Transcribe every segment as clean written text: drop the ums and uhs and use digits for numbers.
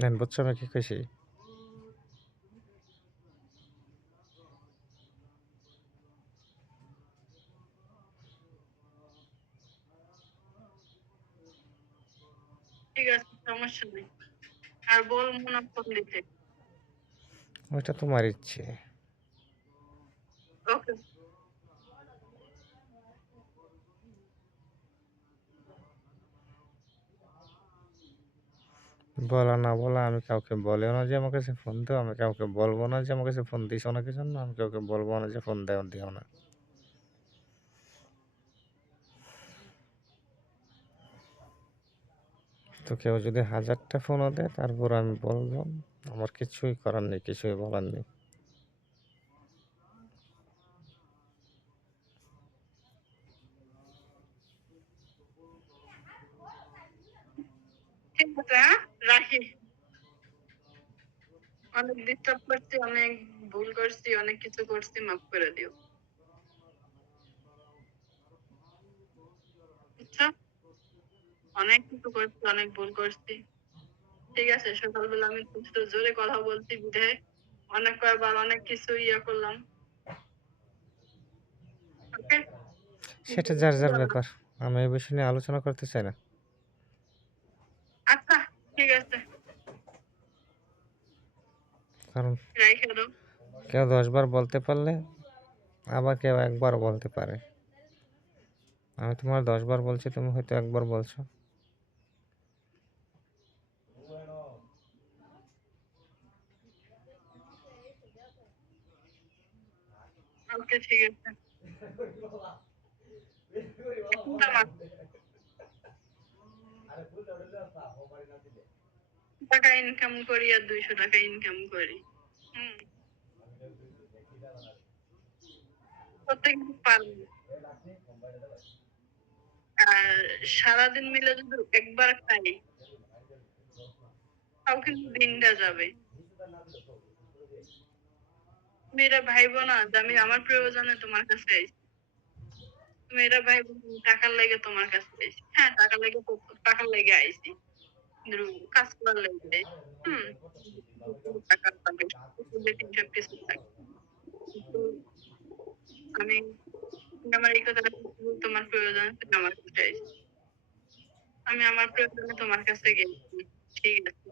নেন বুঝছো আমি কি কইছি? ঠিক আছে, সমস্যা নেই। আর বলবো না ফোন দিতে। ওইটা তোমার ইচ্ছে। ওকে। বলা না বলা আমি কাউকে বলিও না যে আমার কাছে ফোন দাও, আমি কাউকে বলবো না যে আমার কাছে ফোন দিছো না কি জন্য, আমি কাউকে বলবো না যে ফোন দিও না। তো কেউ যদি 1000টা ফোনও দেয় তারপর আমি বলবো, আমার কিছুই করার নেই, কিছুই বলার নেই। ঠিক আছে, হ্যাঁ? রাখি। অনেক ডিস্টার্ব করছি, অনেক ভুল করছি, অনেক কিছু করছি, মাফ করে দিও। বুঝছো? অনেক কিছু করছি, অনেক ভুল করছি। ঠিক আছে, সকালবেলা আমি একটু জোরে কথা বলছি বিধায় অনেক কয়বার অনেক কিছু করলাম। ওকে? সেটা যার যার ব্যাপার, আমি এই বিষয় নিয়ে আলোচনা করতে চাই না। আচ্ছা, ঠিক আছে, কারণ রাইখে দাও। কেউ 10বার বলতে পারলে আবার কেউ একবার বলতে পারে। আমি তোমার 10বার বলছি, তুমি হয়তো একবার বলছো। ওকে, ঠিক আছে। আমার টাকা ইনকাম করি আর 200 টাকা ইনকাম করি। হুম, প্রত্যেকদিন পারবো। আর সারাদিন মিলে যদি একবার খাই, তাও কিন্তু দিনটা যাবে। তুমি এটা ভাইবো না যে আমি আমার প্রয়োজনে তোমার কাছে আইছি। তুমি এটা ভাইবো না টাকার লেগে তোমার কাছে আইছি। হ্যাঁ, টাকার লেগে আইছি। কিন্তু কাজ করার লেগে আইছি। হুম, টাকা পাবে, সব কিছু থাকে। কিন্তু আমি তুমি আমার এই কথাটা বলছো, তোমার প্রয়োজনে তুমি আমার কাছে আইছো। আমি আমার প্রয়োজনে তোমার কাছে গেছি। ঠিক আছে।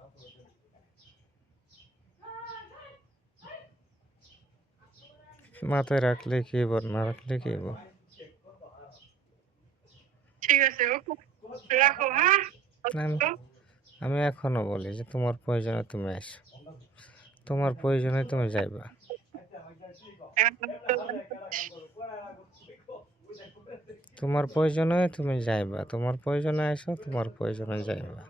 মাথায় রাখলে কি হইব, না রাখলে কি হইব? ঠিক আছে, ওকে। রাখো, হ্যাঁ? আমি আমি এখনো বলি যে তোমার প্রয়োজনে তুমি আসো, তোমার প্রয়োজনে তুমি যাইবা। তোমার প্রয়োজনে তুমি যাইবা, তোমার প্রয়োজনে আসো, তোমার প্রয়োজনে যাইবা।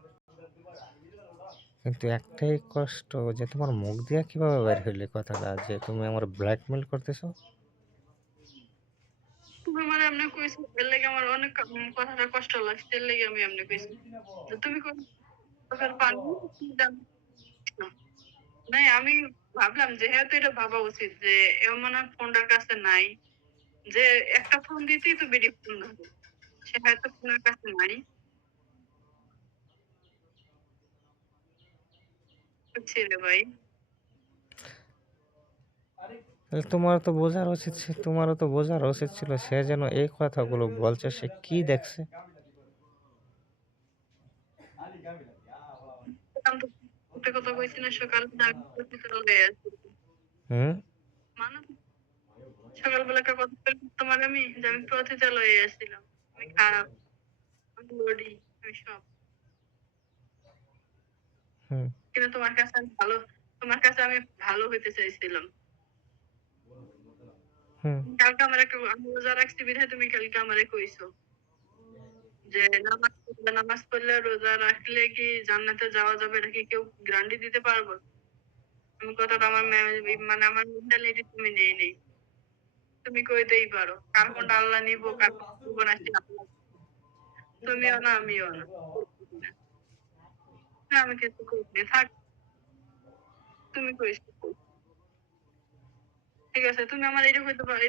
কিন্তু একটাই কষ্ট যে তোমার মুখ দিয়া কিভাবে বের হইলে কথাটা যে তুমি আমার ব্ল্যাকমেল করতেছো। তুমি আমার এমনি কইছো, এর লেগে আমার অনেক কথাটা কষ্ট লাগছে, এর লেগে আমি এমনি কইছি। যে তুমি চোখের পানি তুমি জানো না। নাই, আমি ভাবলাম যে হ্যাঁ, তো এটা ভাবা উচিত যে এমন ফোনটার কাছে নাই, যে একটা ফোন দিতেই তো বেরিয়ে ফোন ধরে। সে হয়তো ফোনের কাছে নাই। বুঝছি রে ভাই। তাহলে তোমারও তো বোঝার উচিত ছিল সে যেন এই কথাগুলো বলছে, সে কি দেখছে। আমি তো একটা কথা কইছি না সকালে, যে আমি হসপিটালে আছি। হুম। মানে সকালবেলা একটা কথা বললাম তোমার, আমি যে আমি পতিতালয়ে আসছিলাম। আমি খারাপ, আমি লড়ি, আমি সব। হুম। কিন্তু তোমার কাছে আমি ভালো হইতে চাইছিলাম। হুম। কালকে আমি রোজা রাখছি বিধায় তুমি কালকে আমারে কইছো যে নামাজ পড়লে রোজা রাখলে কি জান্নাতে যাওয়া যাবে, নাকি কেউ গ্যারান্টি দিতে পারবো? আমি কথাটা মানে আমার মেন্টালিটি তুমি নেই। তুমি কইতেই পারো কার কোনটা আল্লাহ নিবো, কার কোনটা নিবো না, সেটা আল্লাহ। তুমিও না, আমিও না। না, আমি কিছু কইনি, থাক। তুমি কইছো। ঠিক আছে, তুমি আমার এটা কইতে পারো।